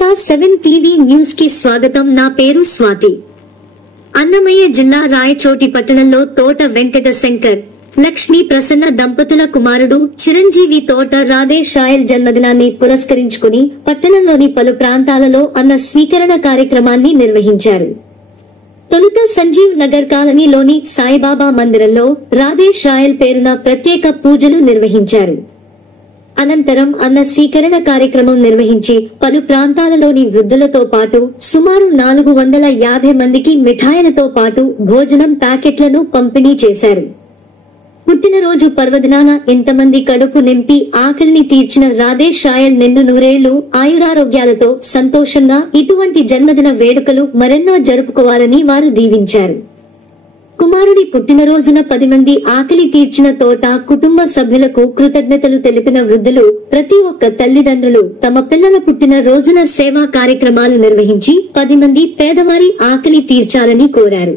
తెలుసా 7 TV news కి స్వాగతం. నా పేరు స్వాతి. అన్నమయ్య జిల్లా రాయచోటి పట్టణంలో తోట వెంకట శంకర్, లక్ష్మీ ప్రసన్న దంపతుల కుమారుడు చిరంజీవి తోట రాధేష్ రాయల్ జన్మదినాన్ని పురస్కరించుకుని పట్టణంలోని పలు ప్రాంతాలలో అన్న స్వీకరణ కార్యక్రమాన్ని నిర్వహించారు. తొలుత సంజీవ్ నగర్ కాలనీలోని సాయిబాబా మందిరంలో రాధేష్ రాయల్ పేరున ప్రత్యేక పూజలు నిర్వహించారు. అనంతరం అన్న స్వీకరణ కార్యక్రమం నిర్వహించి పలు ప్రాంతాలలోని వృద్ధులతో పాటు సుమారు 450 మందికి మిఠాయిలతో పాటు భోజనం ప్యాకెట్లను పంపిణీ చేశారు. పుట్టినరోజు పర్వదినాన ఎంతమంది కడుపు నింపి ఆకలిని తీర్చిన రాధేష్ రాయల్ నిండు నూరేళ్లు ఆయురారోగ్యాలతో సంతోషంగా ఇటువంటి జన్మదిన వేడుకలు మరెన్నో జరుపుకోవాలని వారు దీవించారు. కుమారుడి పుట్టినరోజున 10 మంది ఆకలి తీర్చిన తోట కుటుంబ సభ్యులకు కృతజ్ఞతలు తెలిపిన వృద్ధులు ప్రతి ఒక్క తల్లిదండ్రులు తమ పిల్లల పుట్టిన రోజున సేవా కార్యక్రమాలు నిర్వహించి 10 మంది పేదవారి ఆకలి తీర్చాలని కోరారు.